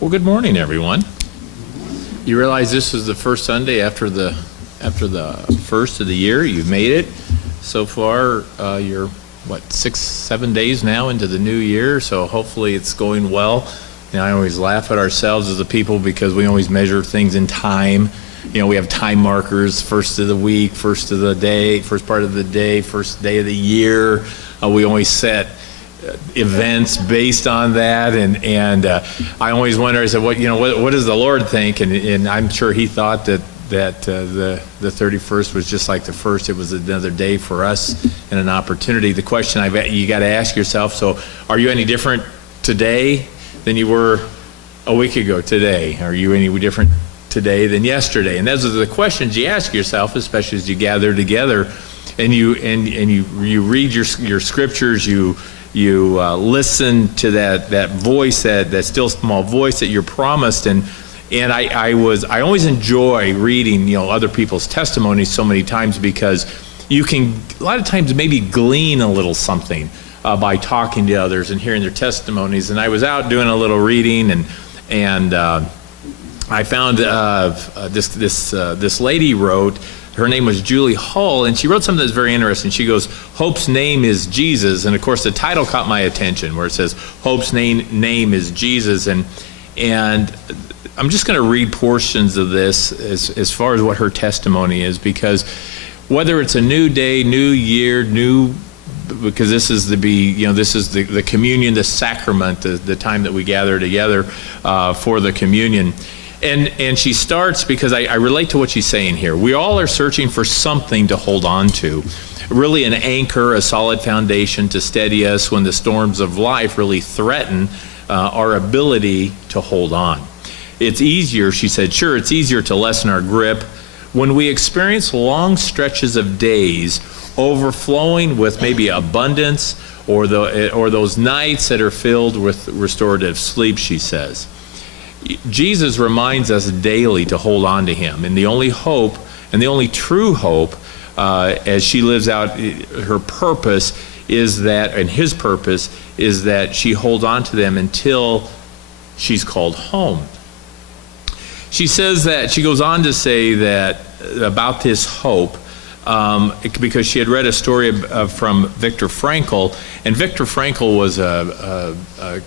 Well, good morning, everyone. You realize this is the first Sunday after the first of the year. You've made it so far. You're what, 6-7 days now into the new year, so hopefully it's going well. You know, I always laugh at ourselves as a people because we always measure things in time. You know, we have time markers: first of the week, first of the day, first part of the day, first day of the year. We always set events based on that, and I always wonder, I said, what does the Lord think? And I'm sure he thought that the 31st was just like the first. It was another day for us and an opportunity. The question you got to ask yourself, so are you any different today than you were a week ago today? Are you any different today than yesterday? And those are the questions you ask yourself, especially as you gather together and you read your scriptures, you listen to that voice, that still small voice that you're promised. And I always enjoy reading other people's testimonies so many times, because you can a lot of times maybe glean a little something by talking to others and hearing their testimonies. And I was out doing a little reading, and I found this lady wrote. Her name was Julie Hull, and she wrote something that's very interesting. She goes, "Hope's name is Jesus." And of course the title caught my attention, where it says Hope's name is Jesus. And I'm just going to read portions of this as far as what her testimony is, because whether it's a new day, new year, because this is the communion, the sacrament, the time that we gather together for the communion. And she starts, because I relate to what she's saying here. We all are searching for something to hold on to, really an anchor, a solid foundation to steady us when the storms of life really threaten our ability to hold on. It's easier, she said, sure, it's easier to lessen our grip when we experience long stretches of days overflowing with maybe abundance, or those nights that are filled with restorative sleep, she says. Jesus reminds us daily to hold on to him, and the only hope and the only true hope as she lives out her purpose is that, and his purpose is that she holds on to them until she's called home. She says that, she goes on to say that about this hope, because she had read a story from Viktor Frankl, and Viktor Frankl was a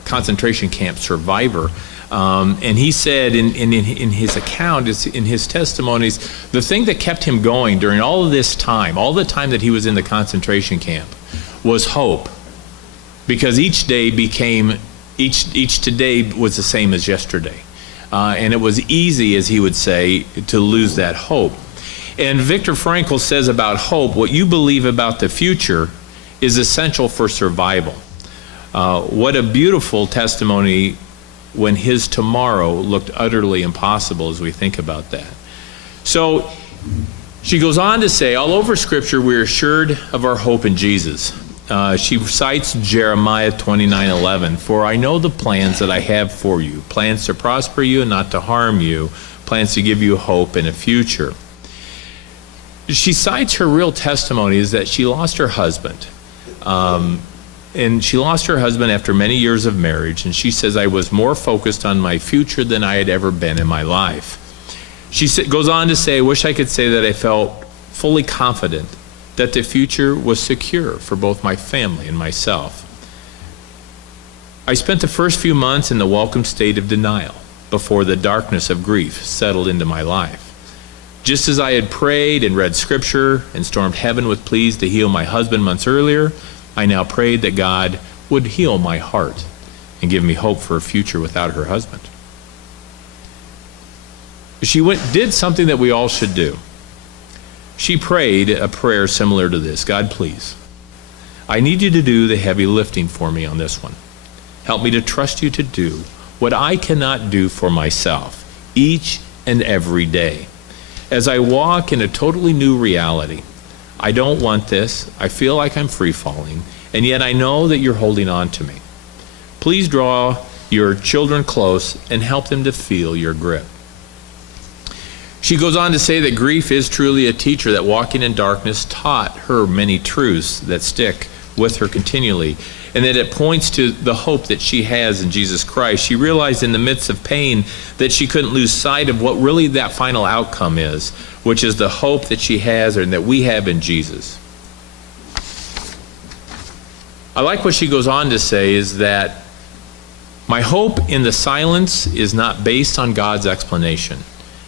concentration camp survivor. And he said in his account, in his testimonies, the thing that kept him going during all of this time, all the time that he was in the concentration camp, was hope. Because each day today was the same as yesterday. And it was easy, as he would say, to lose that hope. And Viktor Frankl says about hope, what you believe about the future is essential for survival. What a beautiful testimony when his tomorrow looked utterly impossible, as we think about that. So she goes on to say, all over Scripture we are assured of our hope in Jesus. She cites Jeremiah 29:11, "For I know the plans that I have for you, plans to prosper you and not to harm you, plans to give you hope and a future." She cites her real testimony is that she lost her husband. And she lost her husband after many years of marriage, and she says, "I was more focused on my future than I had ever been in my life." She goes on to say, "I wish I could say that I felt fully confident that the future was secure for both my family and myself. I spent the first few months in the welcome state of denial before the darkness of grief settled into my life. Just as I had prayed and read scripture and stormed heaven with pleas to heal my husband months earlier, I now prayed that God would heal my heart and give me hope for a future without her husband." She did something that we all should do. She prayed a prayer similar to this: "God, please, I need you to do the heavy lifting for me on this one. Help me to trust you to do what I cannot do for myself each and every day. As I walk in a totally new reality, I don't want this. I feel like I'm free falling, and yet I know that you're holding on to me. Please draw your children close and help them to feel your grip." She goes on to say that grief is truly a teacher, that walking in darkness taught her many truths that stick with her continually, and that it points to the hope that she has in Jesus Christ. She realized in the midst of pain that she couldn't lose sight of what really that final outcome is, which is the hope that she has and that we have in Jesus. I like what she goes on to say is that my hope in the silence is not based on God's explanation.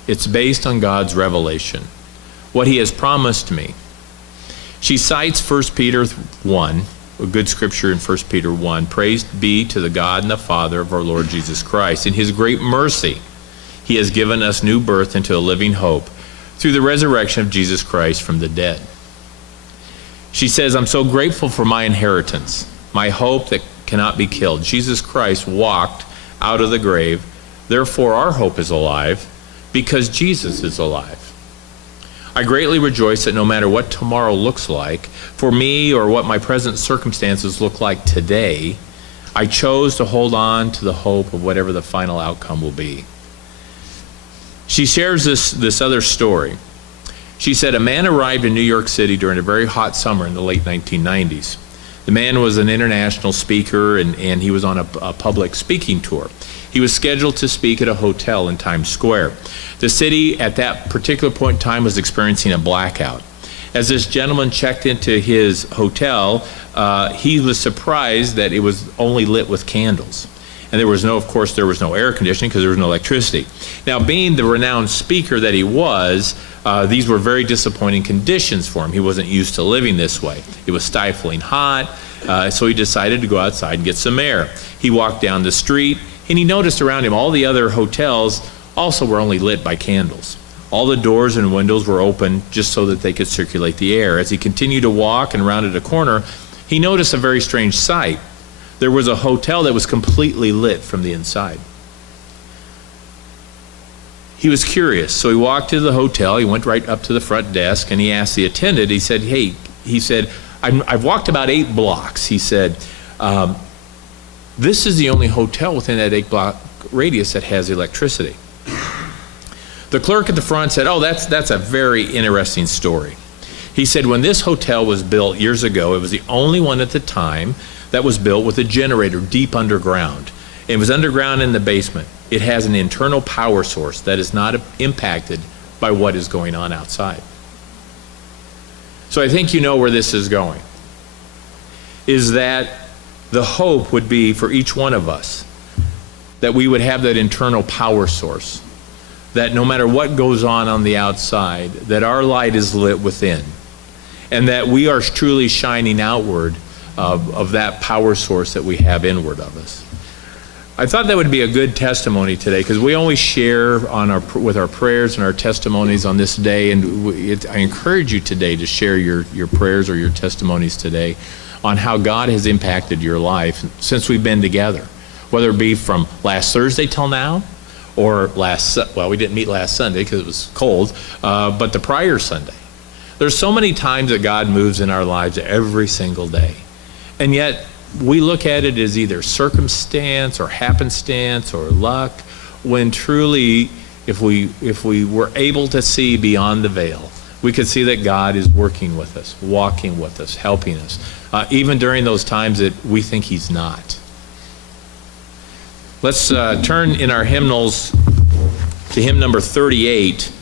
It's based on God's revelation, what he has promised me. She cites 1 Peter 1, a good scripture in 1 Peter 1. Praise be to the God and the Father of our Lord Jesus Christ. In his great mercy, he has given us new birth into a living hope through the resurrection of Jesus Christ from the dead. She says, I'm so grateful for my inheritance, my hope that cannot be killed. Jesus Christ walked out of the grave. Therefore, our hope is alive because Jesus is alive. I greatly rejoice that no matter what tomorrow looks like for me or what my present circumstances look like today, I chose to hold on to the hope of whatever the final outcome will be. She shares this other story. She said, a man arrived in New York City during a very hot summer in the late 1990s. The man was an international speaker, and he was on a public speaking tour. He was scheduled to speak at a hotel in Times Square. The city at that particular point in time was experiencing a blackout. As this gentleman checked into his hotel, he was surprised that it was only lit with candles. And there was no air conditioning because there was no electricity. Now, being the renowned speaker that he was, these were very disappointing conditions for him. He wasn't used to living this way. It was stifling hot, so he decided to go outside and get some air. He walked down the street, and he noticed around him all the other hotels also were only lit by candles. All the doors and windows were open just so that they could circulate the air. As he continued to walk and rounded a corner, he noticed a very strange sight. There was a hotel that was completely lit from the inside. He was curious, so he walked to the hotel. He went right up to the front desk, and he asked the attendant, he said, I've walked about 8 blocks. He said, this is the only hotel within that 8-block radius that has electricity. The clerk at the front said, oh, that's a very interesting story. He said, when this hotel was built years ago, it was the only one at the time that was built with a generator deep underground. It was underground in the basement. It has an internal power source that is not impacted by what is going on outside. So I think you know where this is going, is that the hope would be for each one of us that we would have that internal power source, that no matter what goes on the outside, that our light is lit within, and that we are truly shining outward of that power source that we have inward of us. I thought that would be a good testimony today, because we always share with our prayers and our testimonies on this day, and I encourage you today to share your prayers or your testimonies today on how God has impacted your life since we've been together, whether it be from last Thursday till now, or we didn't meet last Sunday because it was cold, but the prior Sunday. There's so many times that God moves in our lives every single day, and yet we look at it as either circumstance or happenstance or luck, when truly, if we were able to see beyond the veil, we could see that God is working with us, walking with us, helping us, even during those times that we think he's not. Let's turn in our hymnals to hymn number 38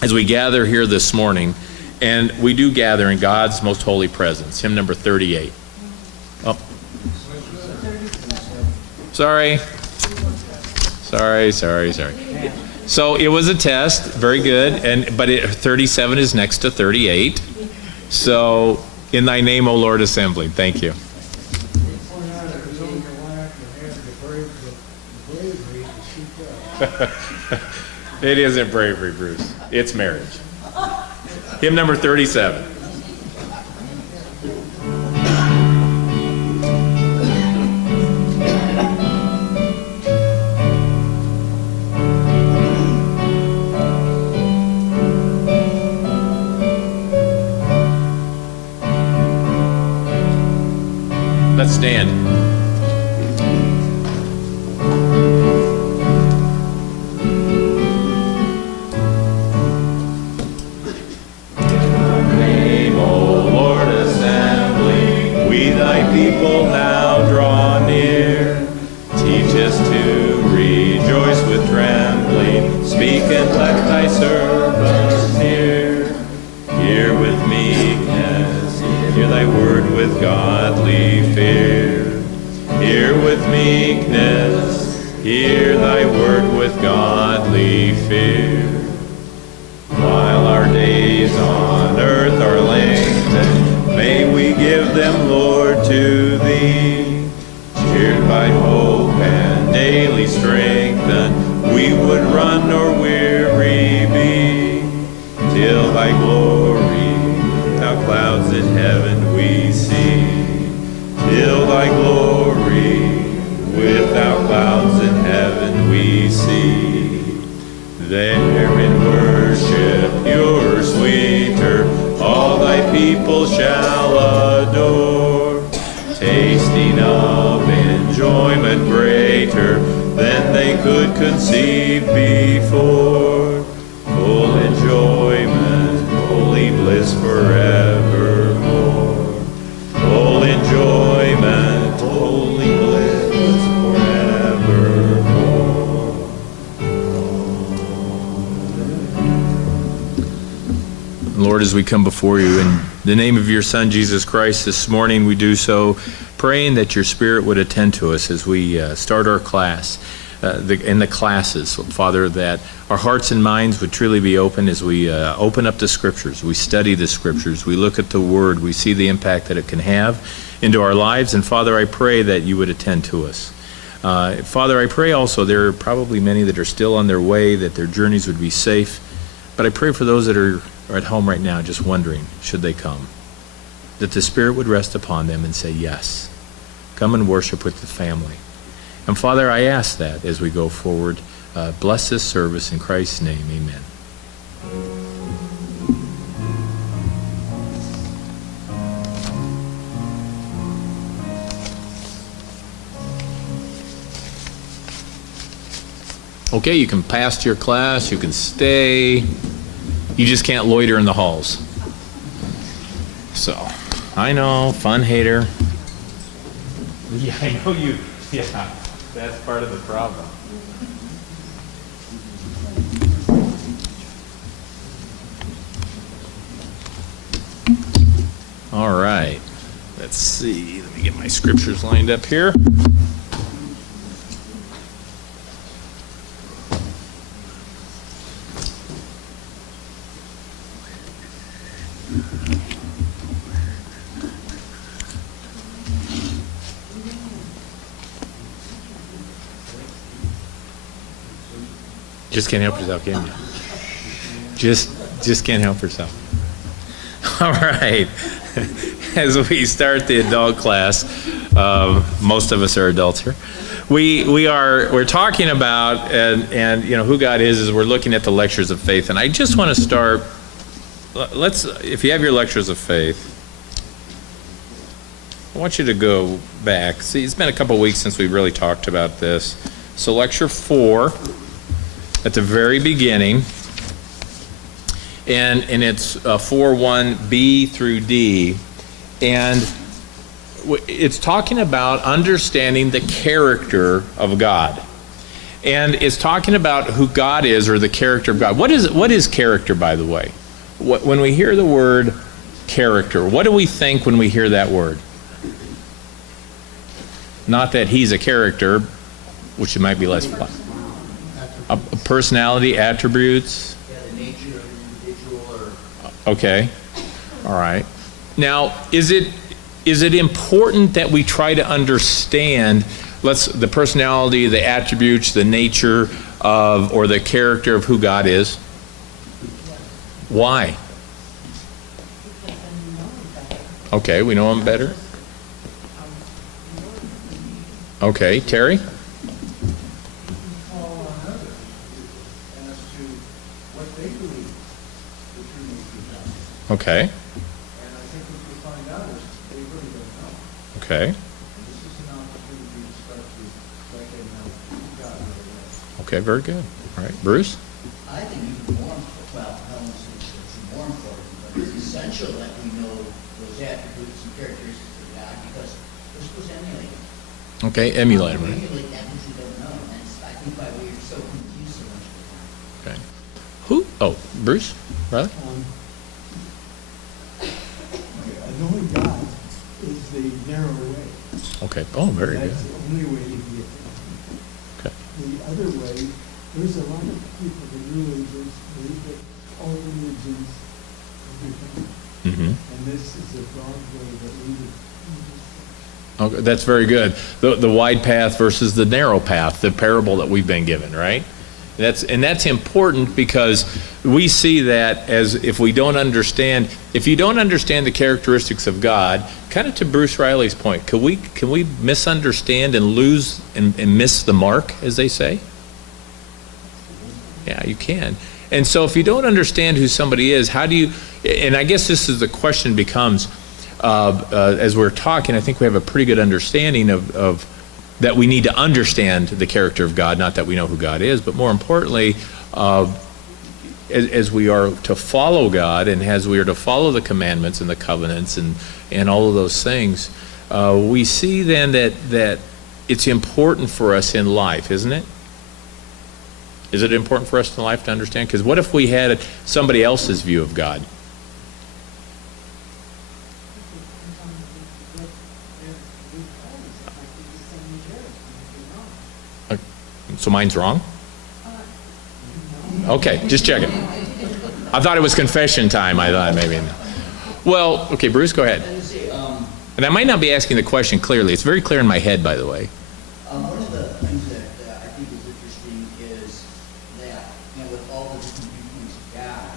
as we gather here this morning, and we do gather in God's most holy presence. Hymn number 38. Oh. Sorry. So it was a test, very good, but 37 is next to 38. So, in thy name, O Lord, assembly. Thank you. It isn't bravery, Bruce. It's marriage. Hymn number 37. Let's stand. In the name, O Lord, assembly, with meekness. Hear thy word with godly fear. Hear with meekness. Hear thy word with godly fear. While our days on earth are lengthened, may we give them, Lord, to thee. Cheered by hope and daily strengthened, we would run nor weary be, till thy glory without clouds in heaven we see. Till thy glory without clouds in heaven we see. There in worship pure, sweeter, all thy people shall adore, tasting of enjoyment greater than they could conceive before. Full enjoyment, holy bliss forevermore. Full enjoyment, holy bliss forevermore. Lord, as we come before you in the name of your Son, Jesus Christ, this morning we do so praying that your Spirit would attend to us as we start our class, in the classes. Father, that our hearts and minds would truly be open as we open up the Scriptures, we study the Scriptures, we look at the Word, we see the impact that it can have into our lives. And Father, I pray that you would attend to us. Father, I pray also there are probably many that are still on their way, that their journeys would be safe. But I pray for those that are at home right now just wondering, should they come? That the Spirit would rest upon them and say, yes, come and worship with the family. And Father, I ask that as we go forward, bless this service in Christ's name, amen. Okay, you can pass to your class, you can stay. You just can't loiter in the halls. So, I know, fun hater. Yeah, I know you, yeah, that's part of the problem. All right, let's see, let me get my scriptures lined up here. Just can't help yourself, can you? Just can't help yourself. All right. As we start the adult class, most of us are adults here. We're talking about and you know who God is we're looking at the lectures of faith, and I just want to start. If you have your lectures of faith, I want you to go back. See, it's been a couple weeks since we really talked about this. So lecture 4. At the very beginning, and it's 4:1b through D, and it's talking about understanding the character of God, and it's talking about who God is, or the character of God. What is character, by the way? When we hear the word character, what do we think when we hear that word? Not that he's a character, which might be less fun. Personality, attributes. Yeah, the nature of an individual, or. Okay, all right. Now, is it important that we try to understand the personality, the attributes, the nature of, or the character of who God is? Why? Okay, we know him better. Okay, Terry? Okay. And I think what we find out is they really don't know. Okay. And this is an opportunity to start to let them know who God really is. Okay, very good. All right, Bruce? I think even more, well, I don't say it's more important, but it's essential that we know those attributes and characteristics of God, because we're supposed to emulate them. Okay, emulate, right? Emulate that which we don't know, and that's, I think, why we're so confused so much of the time. Okay. Who? Oh, Bruce? Riley? knowing God is the narrow way. Okay. Oh, very good. That's the only way to get there. Okay. The other way, there's a lot of people that religions believe that all religions are different. Mm-hmm. And this is a broad way that we would Okay, that's very good. The wide path versus the narrow path, the parable that we've been given, right? That's important because we see that as if you don't understand the characteristics of God, kind of to Bruce Riley's point, can we misunderstand and lose and miss the mark, as they say? Yeah, you can. And so if you don't understand who somebody is, how do you, and I guess this is the question becomes, as we're talking, I think we have a pretty good understanding of that we need to understand the character of God, not that we know who God is, but more importantly, as we are to follow God and as we are to follow the commandments and the covenants and all of those things, we see then that it's important for us in life, isn't it? Is it important for us in life to understand? Because what if we had somebody else's view of God? So mine's wrong? Okay, just checking. I thought it was confession time. I thought maybe. Well, okay, Bruce, go ahead. And I might not be asking the question clearly. It's very clear in my head, by the way. One of the things that I think is interesting is that, with all the different viewpoints of God,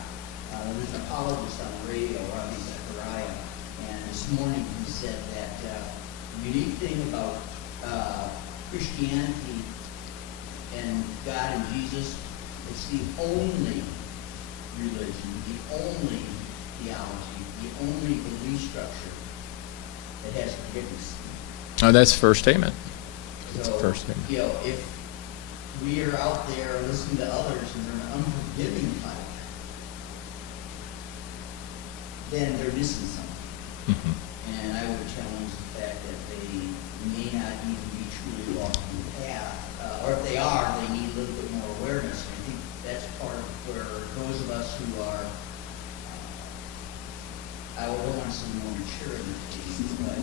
there's an apologist on the radio, Ravi Zachariah, and this morning he said that the unique thing about Christianity and God and Jesus, it's the only religion, the only theology, the only belief structure that has forgiveness. Oh, that's the first statement. That's So, the first statement. if we are out there listening to others and they're an unforgiving type, then they're missing something. Mm-hmm. And I would challenge the fact that they may not even be truly walking the path. Or if they are, they need a little bit more awareness. I think that's part of where those of us who are, I don't want to say more mature in the faith, but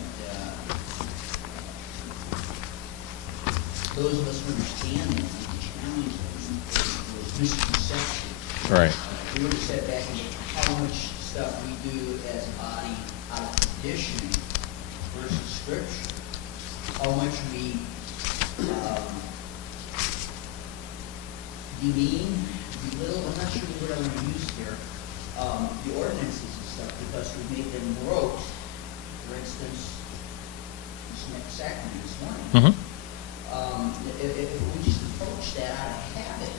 those of us who understand them need to challenge those misconceptions. Right. We would have said back into how much stuff we do as a body out of tradition versus scripture. How much we demean, belittle, I'm not sure what I want to use here, the ordinances and stuff, because we make them rote. For instance, this next sacrament this morning. Mm-hmm. If we just approach that out of habit,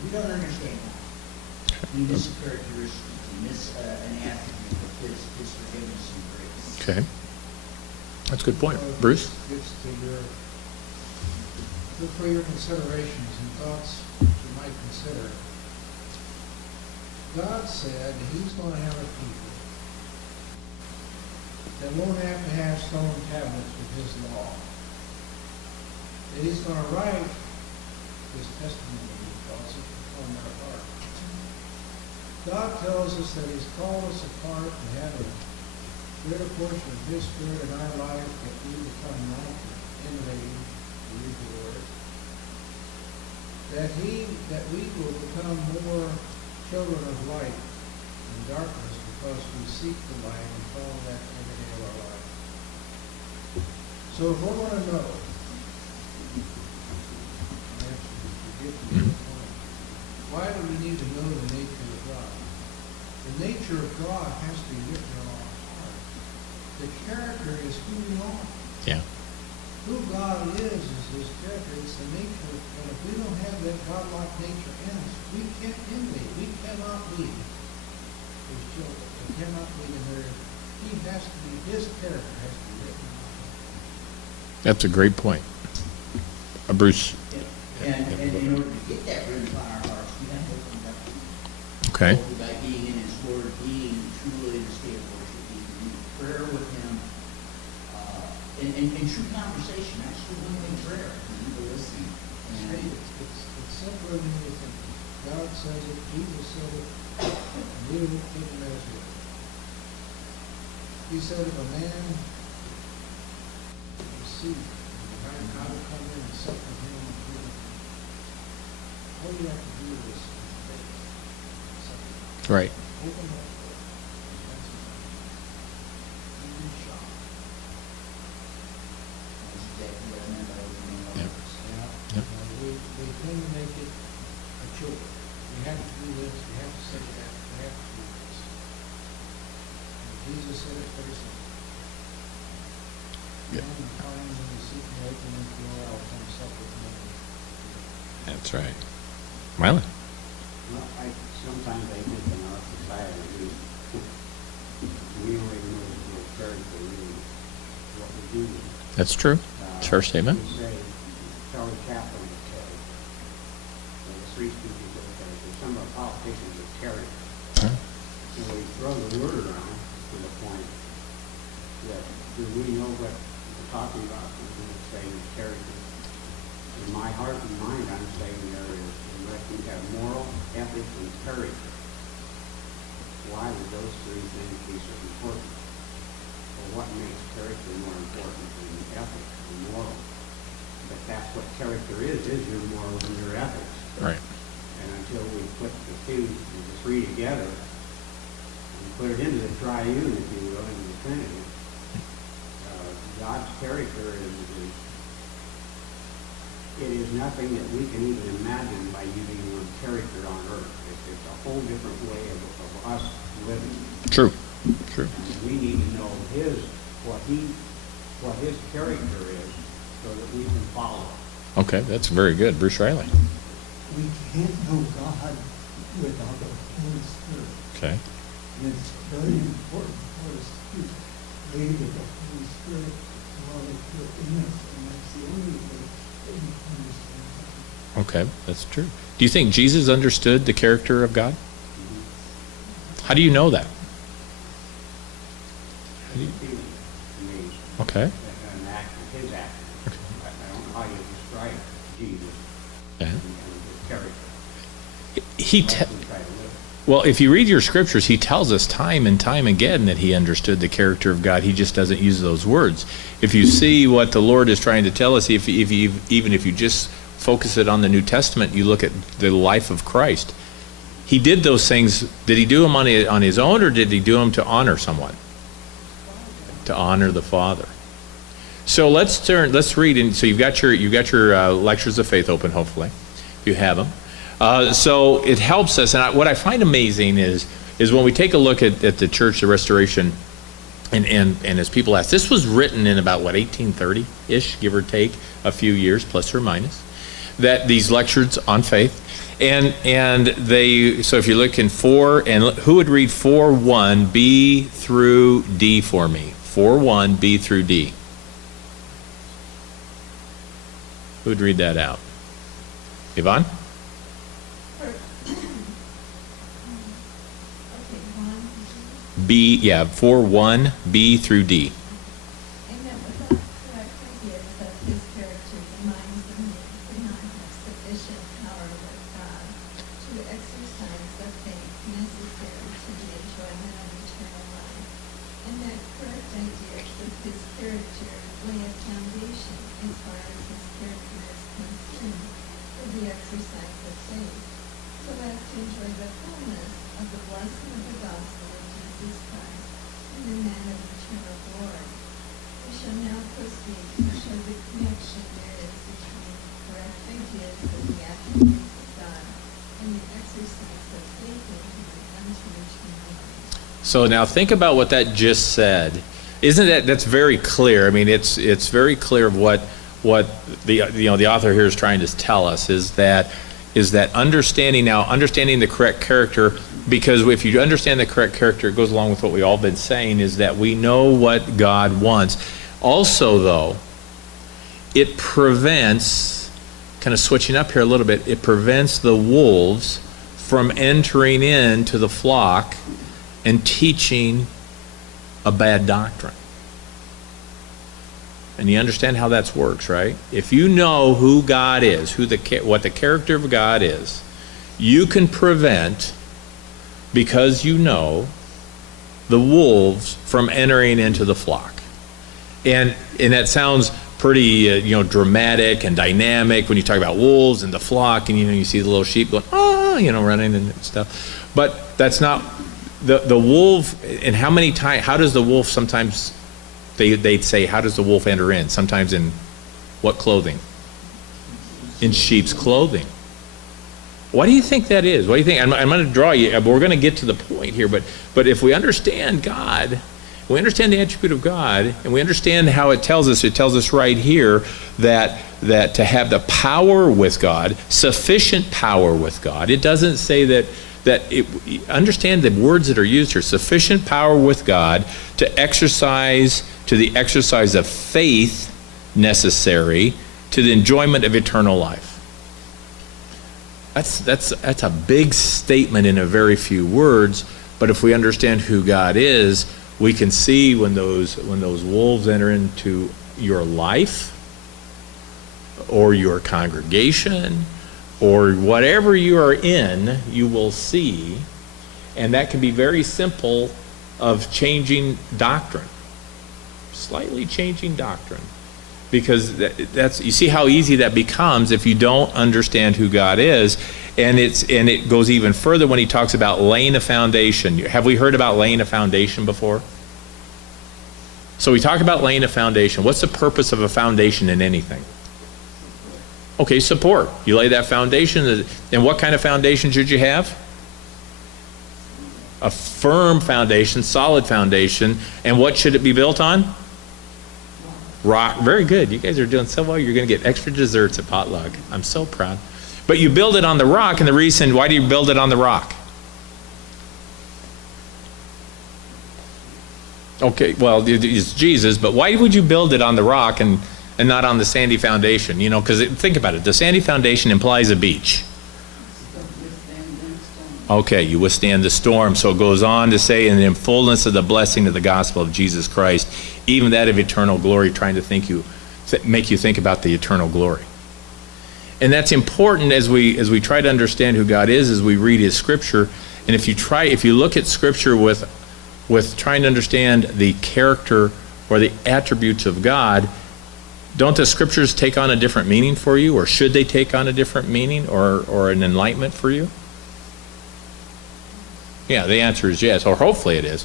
we don't understand God. We miss a characteristic, we miss an attribute of His forgiveness and grace. Okay. That's a good point. Bruce? It's for your considerations and thoughts you might consider. God said He's going to have a people that won't have to have stone tablets with His law. That He's going to write His testimony because it's on their heart. God tells us that He's called us apart to have a greater portion of His Spirit in our life, that we become like Him, emulating, read the Word. That we will become more children of light than darkness because we seek the light and follow that every day of our life. So if we want to know, why do we need to know the nature of God? The nature of God has to be written on our heart. The character is who we are. Yeah. Who God is His character. It's the nature. And if we don't have that godlike nature in us, we can't emulate. We cannot be His children. We cannot be in there. He has to be, His character has to be written on us. That's a great point. Bruce? And in order to get that written on our hearts, we have to open it up. Okay. By being in His Word, being truly in a state of worship, being in prayer with Him, and true conversation, actually limiting prayer, and listening. It's simpler than you think. God says it, Jesus said it, and we will take it as it. He said if a man receive, learn how to come in and sup with him and give him, all you have to do is faith. Right. Open up. You shop. That's exactly what I meant by opening our Yep. doors. Yeah. Yep. We tend to make it a chore. We have to do this, we have to say that, we have to do this. And Jesus said it very simple. Yep. Come and find when you seek me, open the door, I'll come sup with you. That's right. Miley? Well, sometimes I think in our society, we don't even know the character, really, what we do. That's true. Fair statement. We say Charlie Chaplin is character. The three speakers of character. Some of our politicians are character. Huh? And we throw the word around to the point that do we know what we're talking about when we say character? In my heart and mind, I'm saying there is, unless we have moral, ethics, and character, why would those three things be so important? Well, what makes character more important than ethics and moral? But that's what character is your morals and your ethics. Right. And until we put the two, the three together, and put it into the triune, if you will, into the Trinity, God's character it is nothing that we can even imagine by using the word character on earth. It's a whole different way of us living. True. True. And we need to know what his character is so that we can follow it. Okay, that's very good. Bruce Riley. We can't know God without the Holy Spirit. Okay. And it's very important for us to pray that the Holy Spirit will put in us, and that's the only way that we can understand God. Okay, that's true. Do you think Jesus understood the character of God? How do you know that? It's a feeling to me, Okay. an act, his act. Okay. I don't know how you describe Jesus Yeah. and his character. He Unless we try to live it. Well, if you read your scriptures, he tells us time and time again that he understood the character of God. He just doesn't use those words. If you see what the Lord is trying to tell us, even if you just focus it on the New Testament, you look at the life of Christ. He did those things. Did he do them on his own, or did he do them to honor someone? To honor the Father. So let's read. And so you've got your lectures of faith open, hopefully, if you have them. So it helps us, and what I find amazing is when we take a look at the Church of Restoration, and as people ask, this was written in about 1830-ish, give or take a few years, plus or minus. That these lectures on faith, and they. So if you look in 4, and who would read 4:1 B through D for me? 4:1 B through D. Who would read that out? Yvonne? B, yeah, 4:1 B through D. And that without correct ideas of his character, the minds of men could not have sufficient power with God to exercise the faith necessary to the enjoyment of eternal life. And that correct ideas of his character lay a foundation as far as his character is concerned for the exercise of faith, so as to enjoy the fullness of the blessing of the gospel of Jesus Christ and the man of eternal glory. We shall now proceed to show the connection there is between correct ideas of the attributes of God and the exercise of faith in him unto eternal life. So now think about what that just said. Isn't that's very clear? I mean, it's very clear of what the author here is trying to tell us is that understanding the correct character, because if you understand the correct character, it goes along with what we've all been saying, is that we know what God wants. Also, though, it prevents, kind of switching up here a little bit, it prevents the wolves from entering into the flock and teaching a bad doctrine. And you understand how that works, right? If you know who God is, what the character of God is, you can prevent, because you know, the wolves from entering into the flock. And that sounds pretty, dramatic and dynamic when you talk about wolves and the flock, and, you see the little sheep going, running and stuff. But that's not, the wolf, and how does the wolf sometimes, they'd say, how does the wolf enter in? Sometimes in what clothing? In sheep's clothing. Why do you think that is? What do you think? I'm going to draw you, but we're going to get to the point here. But if we understand God, we understand the attribute of God, and we understand how it tells us right here that to have the power with God, sufficient power with God. It doesn't say understand the words that are used here, sufficient power with God to the exercise of faith necessary to the enjoyment of eternal life. That's a big statement in a very few words, but if we understand who God is, we can see when those wolves enter into your life or your congregation or whatever you are in, you will see, and that can be very simple of changing doctrine, slightly changing doctrine. Because you see how easy that becomes if you don't understand who God is, and it goes even further when he talks about laying a foundation. Have we heard about laying a foundation before? So we talk about laying a foundation. What's the purpose of a foundation in anything? Okay, support. You lay that foundation, and what kind of foundation should you have? A firm foundation, solid foundation, and what should it be built on? Rock. Very good. You guys are doing so well. You're going to get extra desserts at potluck. I'm so proud. But you build it on the rock, and the reason, why do you build it on the rock? Okay, well, it's Jesus, but why would you build it on the rock and not on the sandy foundation? Because think about it. The sandy foundation implies a beach. Okay, you withstand the storm. So it goes on to say, in the fullness of the blessing of the gospel of Jesus Christ, even that of eternal glory, trying to make you think about the eternal glory. And that's important as we try to understand who God is, as we read his scripture. And if you look at scripture with trying to understand the character or the attributes of God, don't the scriptures take on a different meaning for you, or should they take on a different meaning or an enlightenment for you? Yeah, the answer is yes, or hopefully it is.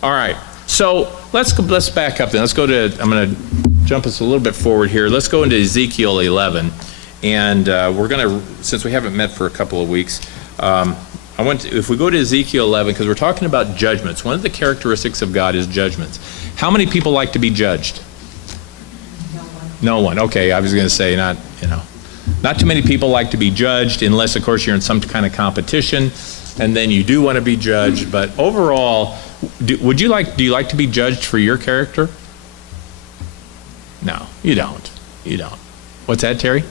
All right, so let's back up then. I'm going to jump us a little bit forward here. Let's go into Ezekiel 11, and we're going to, since we haven't met for a couple of weeks, if we go to Ezekiel 11, because we're talking about judgments. One of the characteristics of God is judgments. How many people like to be judged? No one. Okay, I was going to say not too many people like to be judged, unless of course you're in some kind of competition, and then you do want to be judged. But overall, do you like to be judged for your character? No, you don't. You don't. What's that, Terry?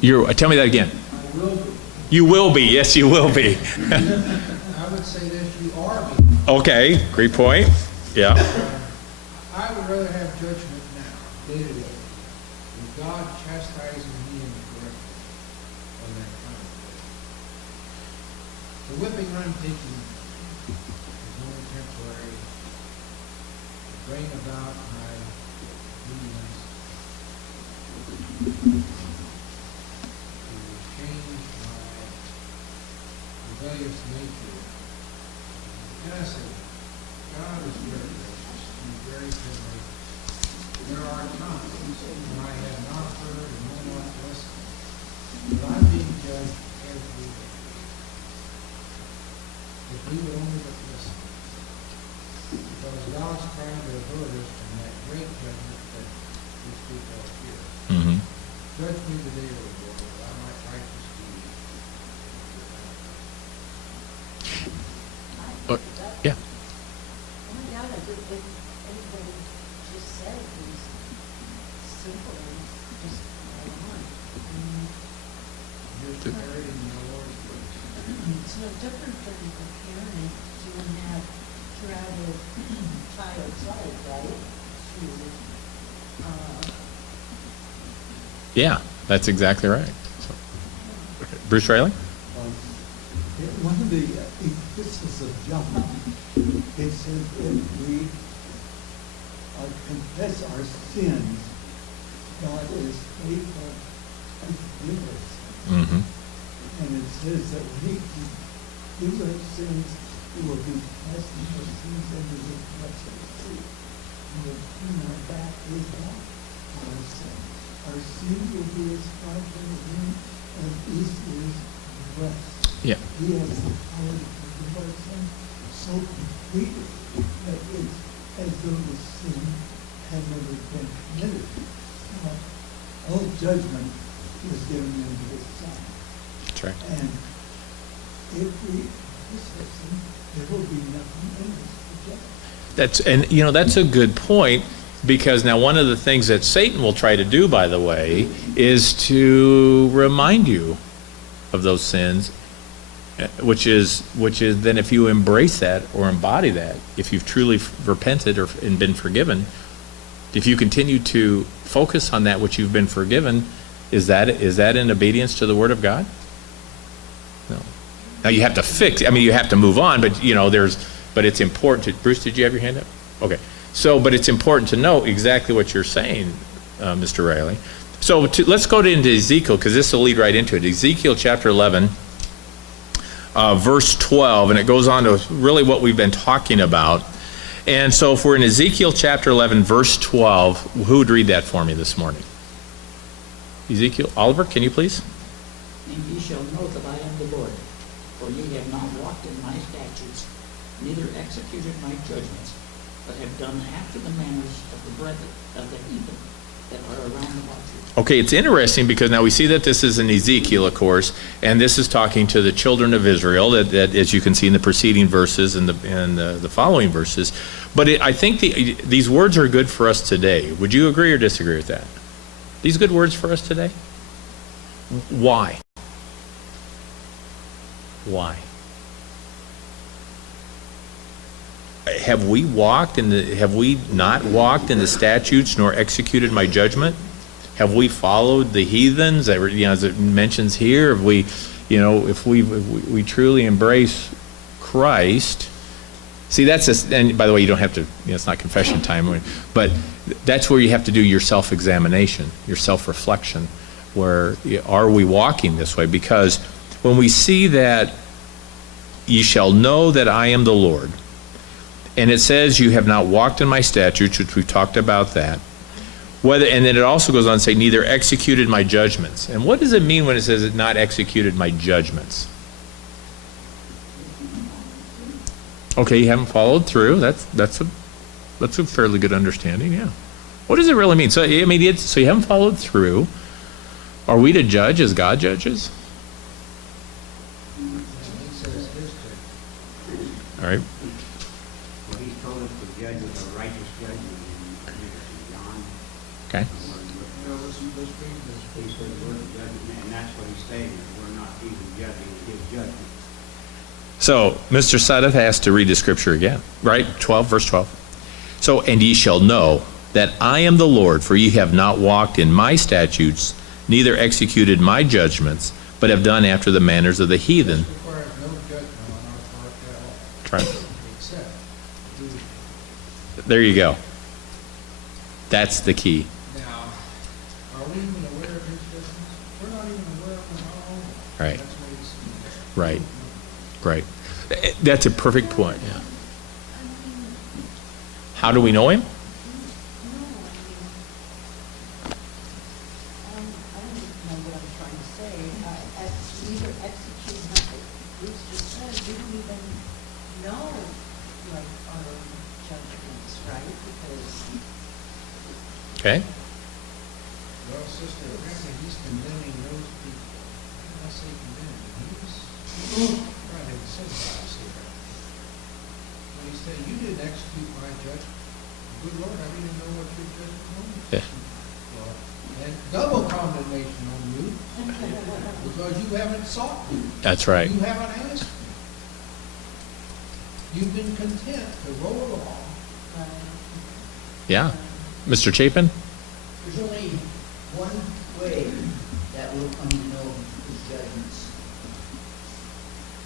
Tell me that again. I will be. You will be. Yes, you will be. I would say this, you are being. Okay, great point. Yeah. I would rather have judgment now, day to day, than God chastising me and correcting me on that kind of day. The whipping I'm taking is only temporary to bring about my obedience, to change my rebellious nature. And I say, God is very gracious and very friendly. There are times when I have not heard and will not listen, but I'm being judged every day. If we would only but listen, because God's trying to avert us from that great judgment that we speak of here. Mm-hmm. Judge me today, O Lord, that I might righteous deeds. Yeah. Oh my God, if anybody just said these simple ones, just go on. You're carried in the Lord's grace. It's no different than a parent doing that throughout a child's life, right? Yeah, that's exactly right. So, Bruce Riley? One of the, this verses of John, it says if we confess our sins, God is faithful and forgive us. Mm-hmm. And it says that when he forgives our sins, we will be casting our sins into the depths of the sea. We will turn our back with God on our sin. Our sin will be as far from him as east is west. Yeah. He has the power to forgive our sins so completely that it's as though the sin had never been committed. All judgment was given into his Son. That's right. And if we confess sin, there will be nothing in us to judge. That's a good point, because now one of the things that Satan will try to do, by the way, is to remind you of those sins, which is then if you embrace that or embody that, if you've truly repented and been forgiven, if you continue to focus on that which you've been forgiven, is that in obedience to the Word of God? No. Now you have to fix. I mean, you have to move on, but but it's important to. Bruce, did you have your hand up? Okay. So, but it's important to know exactly what you're saying, Mr. Riley. So let's go into Ezekiel, because this will lead right into it. Ezekiel chapter 11, verse 12, and it goes on to really what we've been talking about. And so if we're in Ezekiel chapter 11, verse 12, who would read that for me this morning? Ezekiel, Oliver, can you please? And ye shall know that I am the Lord, for ye have not walked in my statutes, neither executed my judgments, but have done after the manners of the brethren of the heathen that are around about you. Okay, it's interesting because now we see that this is in Ezekiel, of course, and this is talking to the children of Israel, that as you can see in the preceding verses and the following verses. But I think these words are good for us today. Would you agree or disagree with that? These good words for us today? Why? Why? Have we not walked in the statutes nor executed my judgment? Have we followed the heathens? As it mentions here, if we truly embrace Christ. See, and by the way, you don't have to. It's not confession time, but that's where you have to do your self-examination, your self-reflection. Where are we walking this way? Because when we see that, ye shall know that I am the Lord. And it says, you have not walked in my statutes, which we've talked about that. And then it also goes on to say, neither executed my judgments. And what does it mean when it says it not executed my judgments? Okay, you haven't followed through. That's a fairly good understanding, yeah. What does it really mean? So you haven't followed through. Are we to judge as God judges? All right. Well, he's told us to judge with a righteous judgment in John. Okay. He said the word of judgment, and that's what he's saying, that we're not even judging his judgment. So, Mr. Sadaf has to read the scripture again, right? 12, verse 12. So, and ye shall know that I am the Lord, for ye have not walked in my statutes, neither executed my judgments, but have done after the manners of the heathen. This requires no judgment on our part at all. Right. Except There you go. That's the key. now, are we even aware of his judgments? We're not even aware of them at all. Right. That's what he's saying. Right. Right. That's a perfect point. Yeah. How do we know him? I don't know what I'm trying to say. Neither execute nothing. Bruce just said, we don't even know, like, our judgments, right? Because Okay. Well, Sister, apparently he's condemning those people. When I say condemning, he's trying to sympathize here. When he said, you didn't execute my judgment. Good Lord, I didn't know what your judgment was. Yeah. Well, and double condemnation on you, because you haven't sought me. That's right. You haven't asked me. You've been content to roll along. Yeah. Mr. Chapin? There's only one way that we'll come to know his judgments.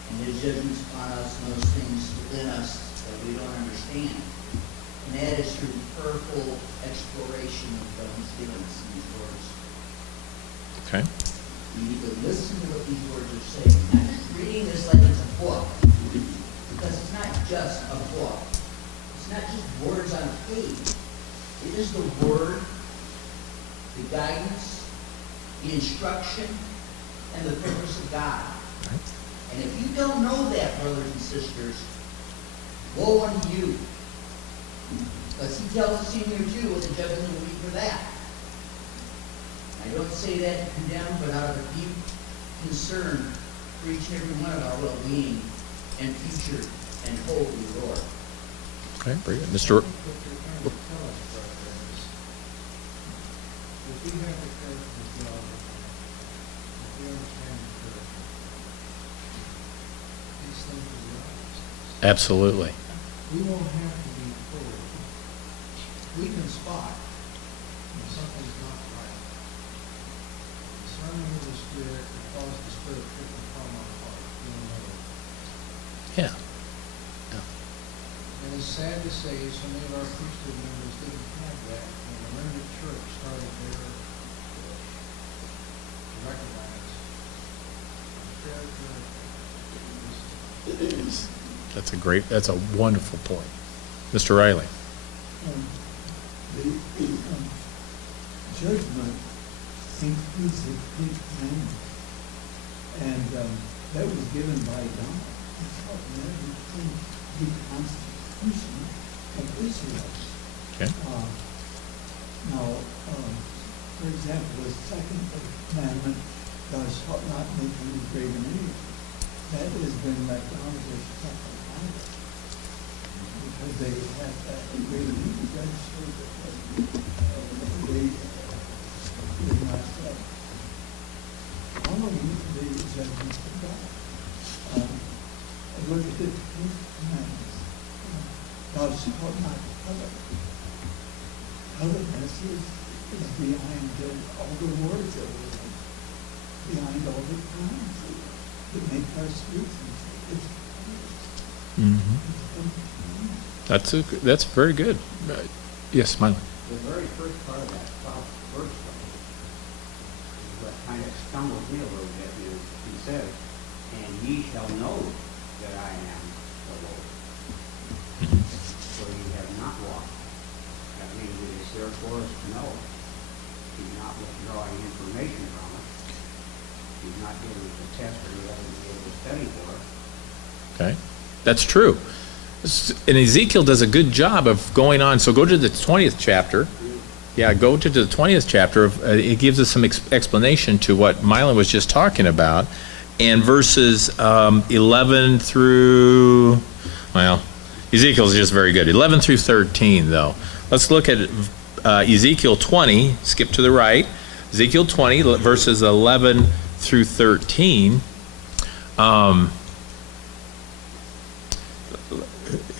And his judgments upon us and those things within us that we don't understand. And that is through prayerful exploration of what he's given us in these words. Okay. We need to listen to what these words are saying. Not just reading this like it's a book. Because it's not just a book. It's not just words on a page. It is the word, the guidance, the instruction, and the purpose of God. And if you don't know that, brothers and sisters, woe unto you. Because he tells us in here too what the judgment will be for that. I don't say that to condemn, but out of a deep concern for each and every one of our well-being and future and hope in the Lord. Okay, very good. Mr. What you're trying to tell us, brother, is if we have the character of God, if we understand the character, these things will be obvious. Absolutely. We won't have to be told. We can spot when something's not right. Discerning of the Spirit will cause the Spirit to come our heart. We'll know it. Yeah. And it's sad to say so many of our priesthood members didn't have that when the remnant church started there to recognize character. That's a wonderful point. Mr. Riley. The judgment includes the Great Commandment, and that was given by God. It's what everything the Constitution of Israel. Okay. Now, for example, the second commandment, thou shalt not make any graven image. That has been let down as a second commandment. Because they had that graven image, that showed that they did not following the judgments of God. Look at the 10th commandments. Thou shalt not covet. Covetousness is behind all the wars that we have, behind all the crimes that make our streets and Mm-hmm. That's very good. Yes, Miley. The very first part of that 12th verse, though, is what kind of stumbles me a little bit, is he says, and ye shall know that I am the Lord. So you have not walked. That means it is there for us to know. He's not withdrawing information from us. He's not giving us a test or whatever to be able to study for us. Okay. That's true. And Ezekiel does a good job of going on. So go to the 20th chapter. Yeah, go to the 20th chapter. It gives us some explanation to what Mylon was just talking about. And verses 11 through, well, Ezekiel's just very good. 11 through 13, though. Let's look at Ezekiel 20. Skip to the right. Ezekiel 20, verses 11 through 13.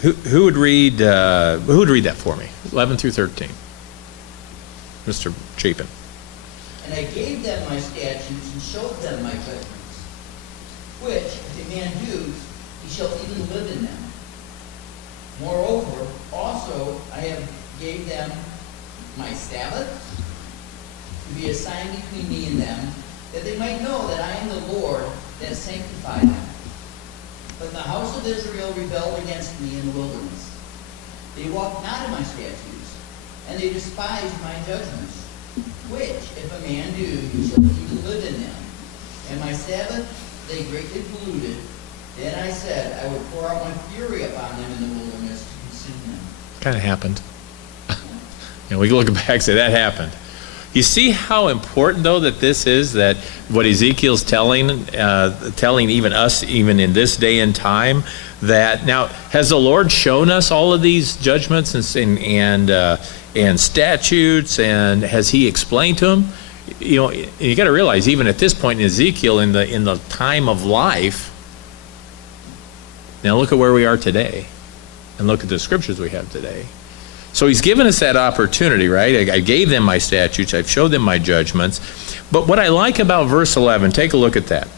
Who would read that for me? 11 through 13. Mr. Chapin. And I gave them my statutes and showed them my judgments, which, if a man do, he shall even live in them. Moreover, also I have gave them my Sabbaths to be a sign between me and them, that they might know that I am the Lord that sanctified them. But the house of Israel rebelled against me in the wilderness. They walked not in my statutes, and they despised my judgments, which, if a man do, he shall even live in them. And my Sabbath they greatly polluted. Then I said, I would pour out my fury upon them in the wilderness to consume them. Kind of happened. And we can look back and say that happened. You see how important, though, that this is, that what Ezekiel's telling even us, even in this day and time, that now, has the Lord shown us all of these judgments and statutes, and has He explained to them? You know, you got to realize, even at this point in Ezekiel, in the time of life, now look at where we are today, and look at the scriptures we have today. So He's given us that opportunity, right? I gave them my statutes, I've showed them my judgments. But what I like about verse 11, take a look at that.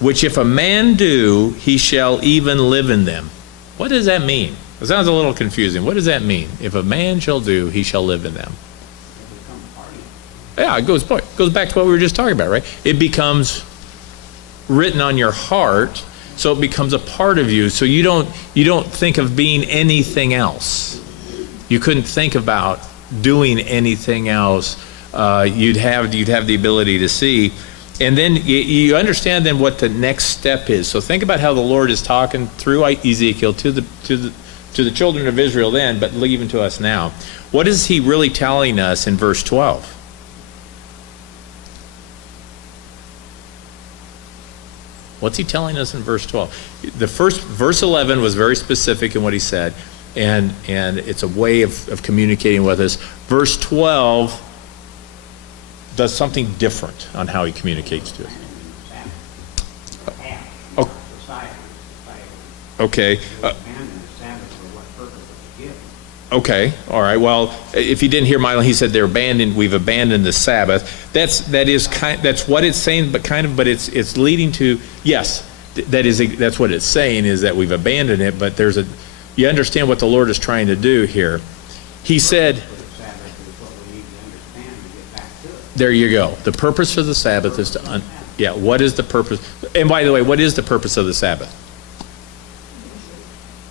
which if a man do, he shall even live in them. What does that mean? It sounds a little confusing. What does that mean? If a man shall do, he shall live in them. They become part of it. Yeah, it goes back to what we were just talking about, right? It becomes written on your heart, so it becomes a part of you. So you don't think of being anything else. You couldn't think about doing anything else. You'd have the ability to see. And then you understand then what the next step is. So think about how the Lord is talking through Ezekiel to the children of Israel then, but even to us now. What is he really telling us in verse 12? What's he telling us in verse 12? The first, verse 11 was very specific in what he said, and it's a way of communicating with us. Verse 12 does something different on how he communicates to us. Oh. Okay. Okay. All right. Well, if you didn't hear Milo, he said we've abandoned the Sabbath. That's what it's saying, but it's leading to, yes, that's what it's saying, is that we've abandoned it, but you understand what the Lord is trying to do here. He said, there you go. The purpose for the Sabbath is what is the purpose? And by the way, what is the purpose of the Sabbath?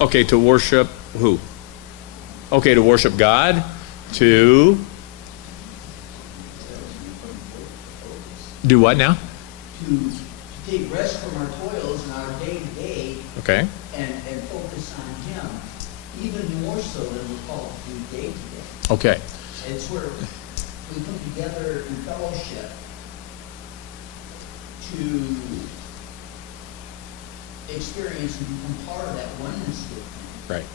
Okay, to worship who? Okay, to worship God, to do what now? To take rest from our toils and our day-to-day. Okay. And focus on Him, even more so than we're called to do day-to-day. Okay. It's where we come together in fellowship to experience and become part of that oneness with Him. Right.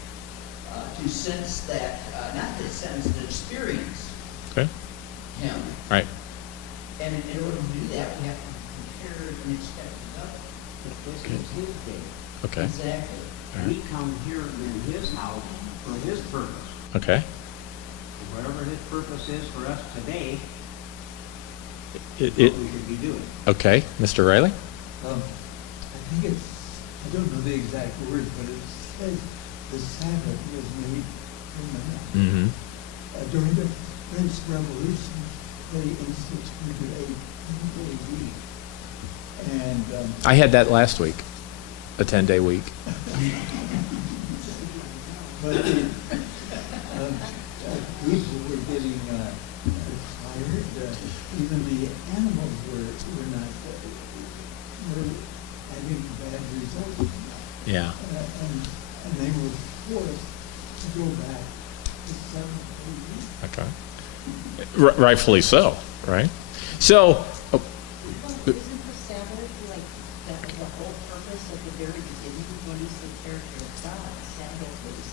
To sense that, not to sense, but experience Okay. Him. Right. And in order to do that, we have to prepare and expect another. This is His day. Okay. Exactly. We come here in His house for His purpose. Okay. Whatever His purpose is for us today, It, what we should be doing. okay, Mr. Riley. I think I don't know the exact words, but it says the Sabbath was made for man. Mm-hmm. During the French Revolution, in 1600 AD. And I had that last week, a 10-day week. but people were getting tired. Even the animals were not were having bad results. Yeah. And they were forced to go back to 7 Okay. Rightfully so, right? So, Well, isn't the Sabbath like the whole purpose at the very beginning when he's the character of God? Sabbath was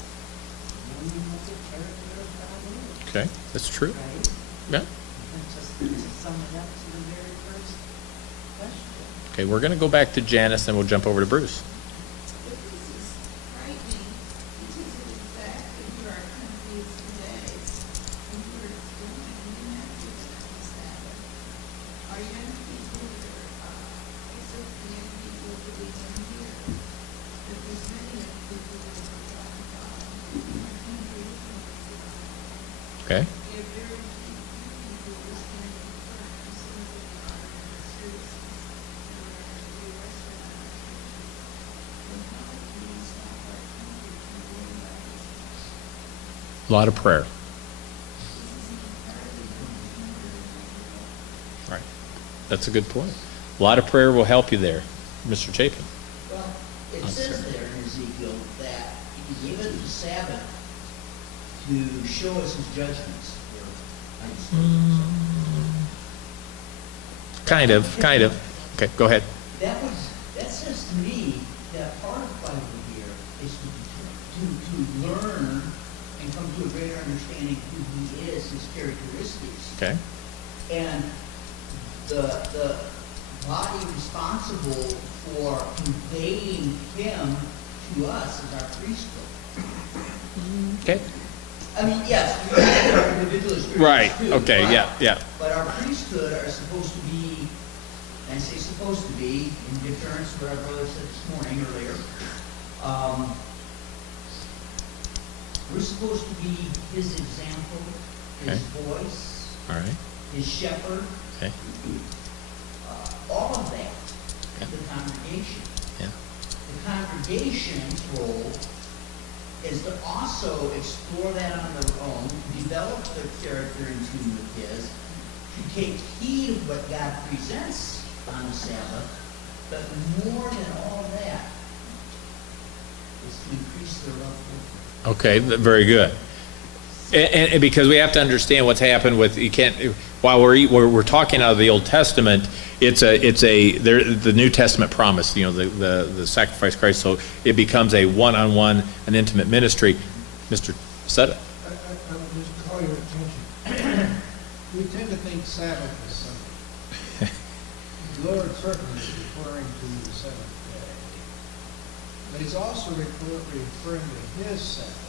knowing what the character of God is, okay, that's true. right? Yeah. And just to sum it up to the very first question. Okay, we're going to go back to Janice, and we'll jump over to Bruce. But this is frightening because of the fact that where our country is today and where it's going, we have to accept the Sabbath. Our young people it's just the young people that we can hear, that there's many of the people that are without God. Our country is not without. Okay. We have very few people who are standing firm, some of them are in the streets and are every restaurant. But how can we stop our country from going by this? A lot of prayer. This is an entirely different country. Right. That's a good point. A lot of prayer will help you there, Mr. Chapin. Well, it I'm says sorry. there in Ezekiel that He gave us the Sabbath to show us His judgments. Kind of. Okay, go ahead. That says to me that part of the Bible here is to learn and come to a greater understanding who He is, His characteristics. Okay. And the body responsible for conveying Him to us is our priesthood. Okay. I mean, yes, we have our individual experience Right. too, Okay. but- Yeah. But our priesthood are supposed to be and I say supposed to be, in deference to what our brother said this morning earlier, we're supposed to be his example, his voice, All right. his shepherd, Okay. all of that Yeah. to the congregation. Yeah. The congregation's role is to also explore that on their own, develop their character in tune with his, to take heed of what God presents on the Sabbath, but more than all that is to increase their love for him. Okay, very good. And because we have to understand what's happened with, you can't, while we're talking out of the Old Testament, the New Testament promise, the sacrifice of Christ, so it becomes a one-on-one, an intimate ministry. Mr. Sutta? I would just call your attention. We tend to think Sabbath is Sunday. The Lord certainly is referring to the seventh day. But he's also referring to his Sabbath.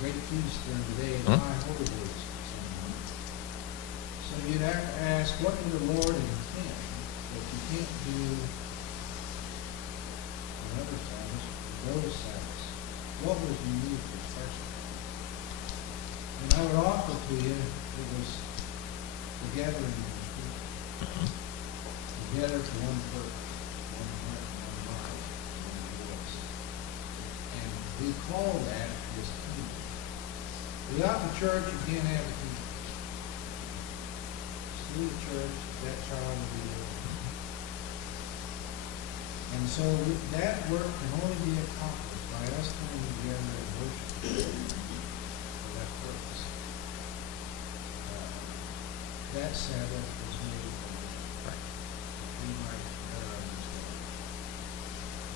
Great feast during the day and high holy days. So you'd have to ask, what did the Lord intend that you can't do another Sabbath, those Sabbaths? What was unique or special? And I would offer to you, it was the gathering of the people. Together for one purpose, one heart, one mind, one voice. And we call that his kingdom. Without the church, you can't have a kingdom. Through the church, that child will be there. And so that work can only be accomplished by us coming together and worshiping for that purpose. That Sabbath was made for us, that we might better understand.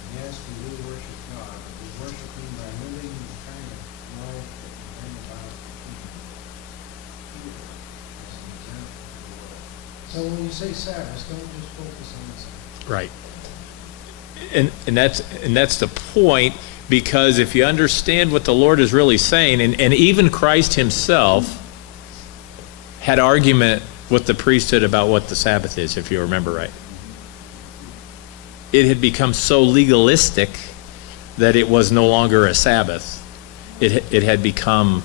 And yes, we will worship God, but we worship Him by living the kind of life that we bring about the kingdom here as an example of the world. So when you say Sabbath, don't just focus on the Sabbath. Right. And that's the point, because if you understand what the Lord is really saying, and even Christ himself had argument with the priesthood about what the Sabbath is, if you remember right. It had become so legalistic that it was no longer a Sabbath. It had become,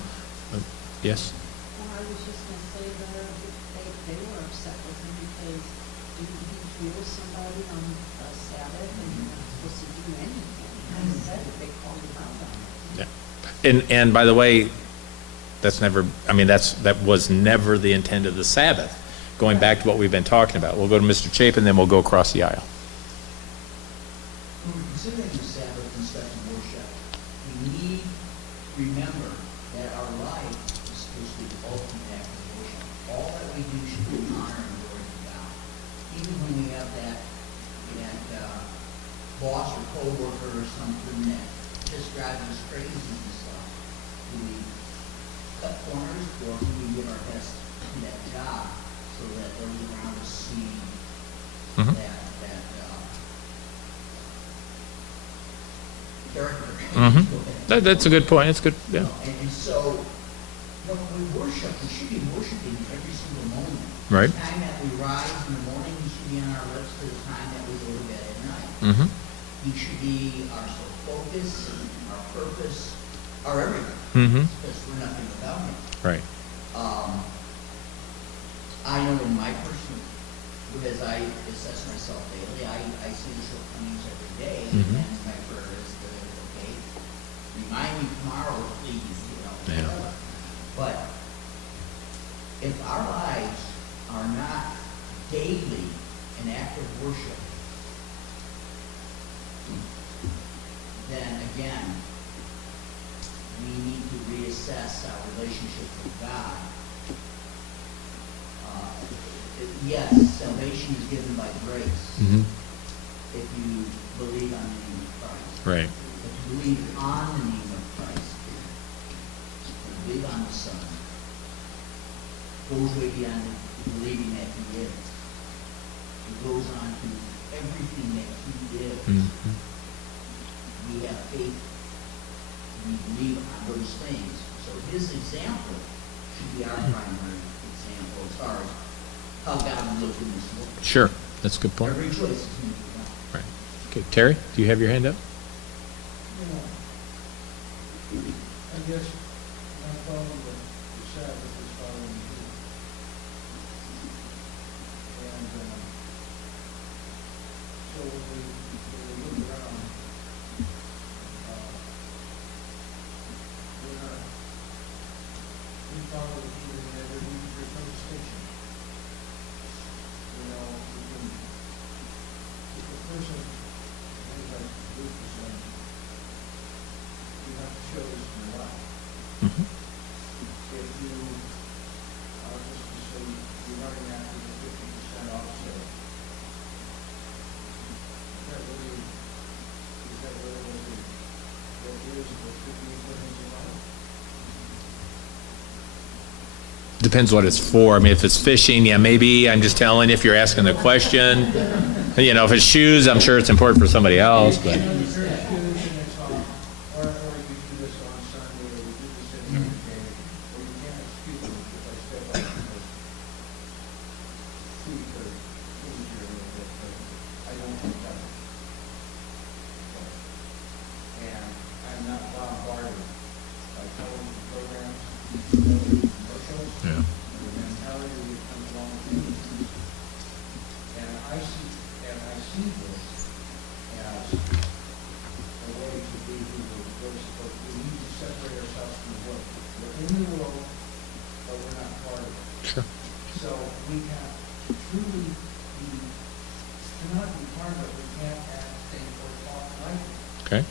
yes? Well, I was just gonna say that they were upset with him because didn't he heal somebody on a Sabbath and you're not supposed to do anything? And he said that they called him out on it. Yeah. And by the way, that was never the intent of the Sabbath, going back to what we've been talking about. We'll go to Mr. Chapin, then we'll go across the aisle. When we're considering the Sabbath and stuff in worship, we need to remember that our life is supposed to be the ultimate act of worship. All that we do should be honor and glory to God. Even when we have that boss or co-worker or something that just drives us crazy and stuff, do we cut corners, or do we give our best to that job so that those around us see Mhm. that character? Mm-hmm. That's a good point. That's good. Yeah. And so, when we worship, we should be worshiping every single moment. Right. The time that we rise in the morning, he should be on our lips to the time that we go to bed at night. Mm-hmm. He should be our sole focus, our purpose, our everything. Mm-hmm. Because we're nothing without him. Right. I know in my personal, as I assess myself daily, I see the shortcomings every day, Mhm. and my prayer is that, okay, remind me tomorrow, please, Yeah. whatever. But if our lives are not daily an act of worship, then again, we need to reassess our relationship with God. Yes, salvation is given by grace Mm-hmm. if you believe on the name of Christ. Right. If you believe on the name of Christ, if you believe on the Son, goes way beyond believing that He is. It goes on to everything that He is. Mm-hmm. We have faith, we believe on those things. So His example should be our primary example as far as how God lives in this world. Sure, that's a good point. Every choice is made for God. Right. Okay, Terry, do you have your hand up? I guess my following the Sabbath is following you. And, so when we look around, we follow even in every there's no distinction. You know, you can, if a person, like Luke was saying, you have to show this in your life. Mhm. If you, just to say, you're running after the 50% offset, is that really what should be put into life? Depends what it's for. I mean, if it's fishing, yeah, maybe. I'm just telling if you're asking the question. You know, if it's shoes, I'm sure it's important for somebody else, but. Or you do this on Sunday, or you do this every day, or you can't excuse me if I step up and tweak or change here a little bit, but I don't think that. And I'm not bombarded by television programs, commercials, Yeah. the mentality that comes along with it. And I see this as a way to be who we're supposed to be. We need to separate ourselves from the world. We're in the world, but we're not part of it. Sure. So we have to truly be, cannot be part of it, we can't act, think, or talk like it. Okay.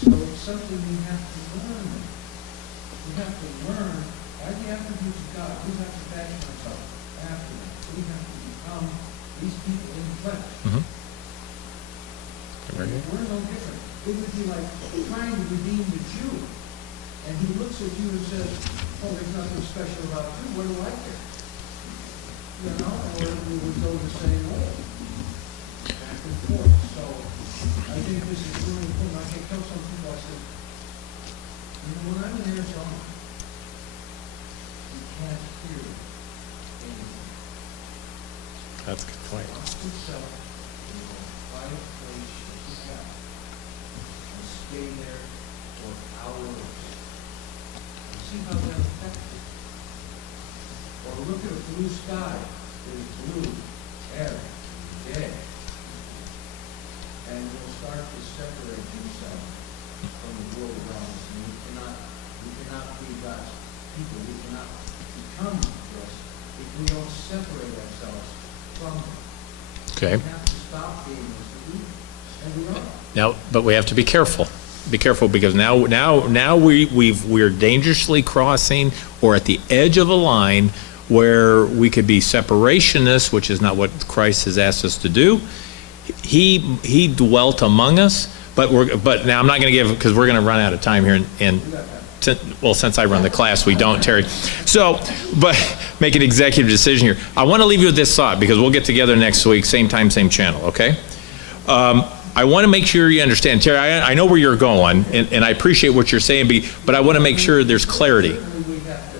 So it's something we have to learn. We have to learn by the attributes of God. We have to fashion ourselves after them. We have to become these people in the flesh. Mhm. We're no different. It would be like trying to redeem the Jew, and he looks at you and says, "Oh, there's nothing special about you. What do I care?" You know, or we would go the same way, back and forth. So I think this is really important. I can tell some people, I said, you know, when I'm in Arizona, you can't hear anything. That's a good point. Itself is a quiet place to sit down and stay there for hours. And see how that affects you. Or look at a blue sky that is blue every day. And you'll start to separate yourself from the world around us. And we cannot be God's people. We cannot become this if we don't separate ourselves from them. Okay. We have to stop being as believers, and we are. Now, but we have to be careful. Be careful because now we're dangerously crossing or at the edge of a line where we could be separationists, which is not what Christ has asked us to do. He dwelt among us, but now I'm not going to give because we're going to run out of time here and since I run the class, we don't, Terry. So, but make an executive decision here. I want to leave you with this thought because we'll get together next week, same time, same channel, okay? I want to make sure you understand, Terry, I know where you're going, and I appreciate what you're saying, but I want to make sure there's clarity. We have to,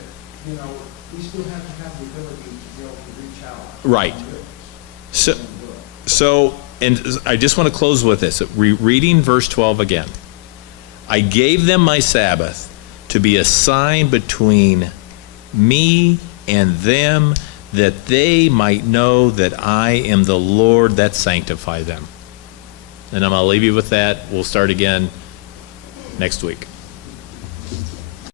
we still have to have the ability to be able to reach out. Right. So, and I just want to close with this. Reading verse 12 again. I gave them my Sabbath to be a sign between me and them, that they might know that I am the Lord that sanctify them. And I'm going to leave you with that. We'll start again next week.